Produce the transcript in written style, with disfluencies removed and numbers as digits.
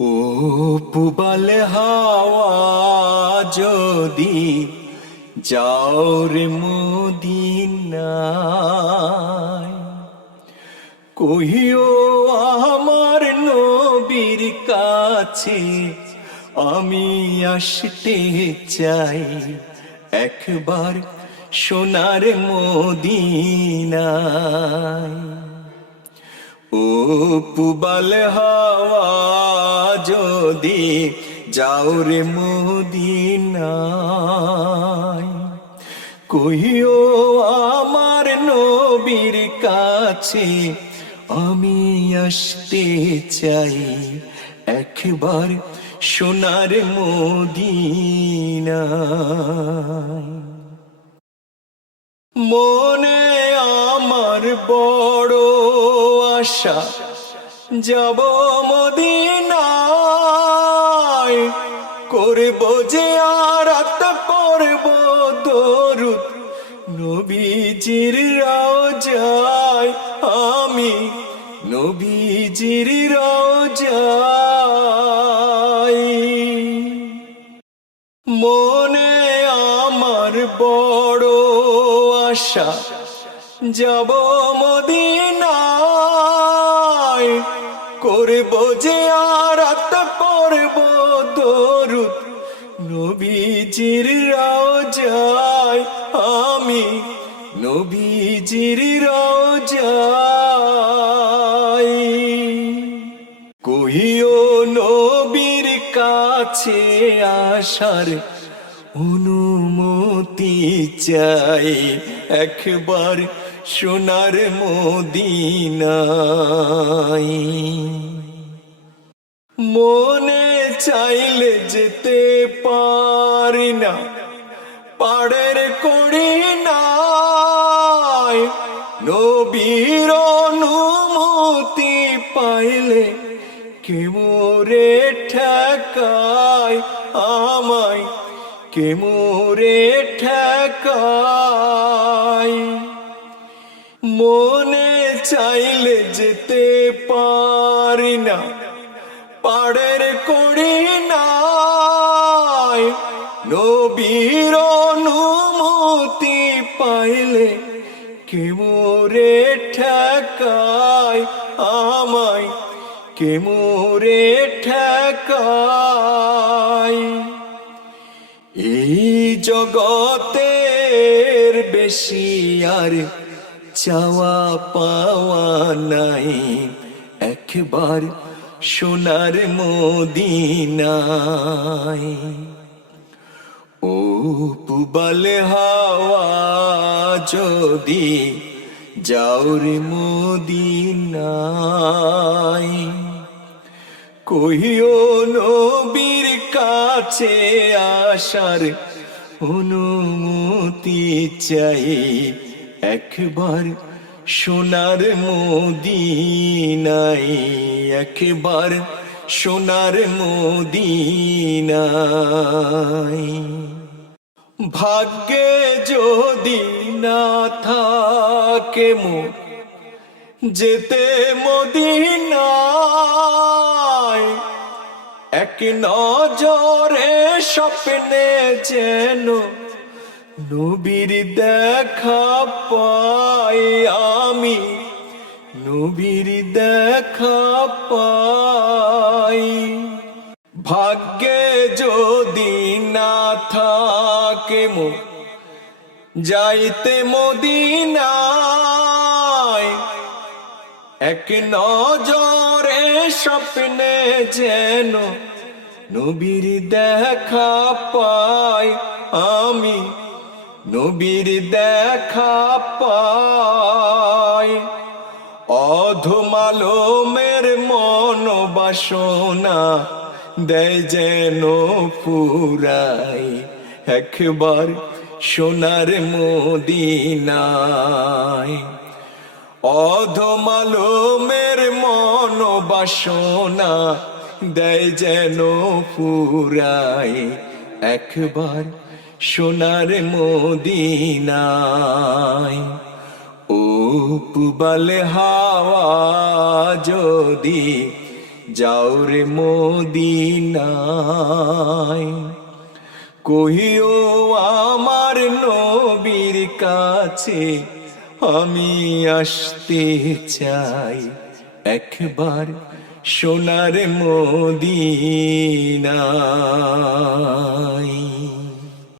ও পুবাল হাওয়া যদি যাও রে মদিনায়, কহিও আমার নবীর কাছে আমি আসতে চাই, একবার সোনার মদিনায়। ও পুবাল হাওয়া যদি যাও রে মদিনায়, কহিও আমার নবীর কাছে আমি আসতে চাই, একবার সোনার মদিনায়। মনে আমার বড় আশা, যাব মদিনায়, করব যে আরাত পড়ব দরুদ নবীজির রওজায়, আমি নবীজির রওজায়। মনে আমার বড় আশা, যাব মদিনায়, করব যে আরাত পড়ব দরুদ নবীজির রওজায়, আমি নবীজির রওজায়। কহিও নবীর কাছে আসার অনুমতি চাই, একবার সোনার মদিনায়। মনে চাইলে যেতে পারি না, পাড়ের করি নাই, নবীর অনুমতি পাইলে কে মোরে ঠেকায়, আমায় কে মোরে ঠেকায়। মনে চাইলে যেতে পারি না, পাড়ের করি নাই, নবীর অনুমতি পাইলে কে মোরে ঠেকায়, আমায় কে মোরে ঠেকায়। এই জগতের বেশি আর চাওয়া পাওয়া নাই, একবার সোনার মদিনায়। ও পুবাল হাওয়া যদি যাও রে মদিনায়, কহিও নবীর কাছে আসার অনুমতি চাই, একবার সোনার মদিনায়, একবার সোনার মদিনায়। ভাগ্যে যদি না থাকে মোর যেতে মদিনায়, এক নজরে স্বপ্নে যেন নবীর দেখা পাই, আমি নবীর দেখা পাই। ভাগ্যে যদি না থাকে মোর যাইতে মদিনায়, এক নজরে স্বপ্নে যেন নবীর দেখা পাই, আমি নবীর দেখা পাই। অধমালমের মন বাসনা দেয় যেন পুরাই, একবার সোনার মদিনায়। অধমালমের মন বাসনা দেয় যেন পুরাই, একবার সোনার মদিনায়। ও পুবাল হাওয়া যদি যাও রে মদিনায়। কহিও আমার নবীর কাছে আমি আসতে চাই, একবার সোনার মদিনায়।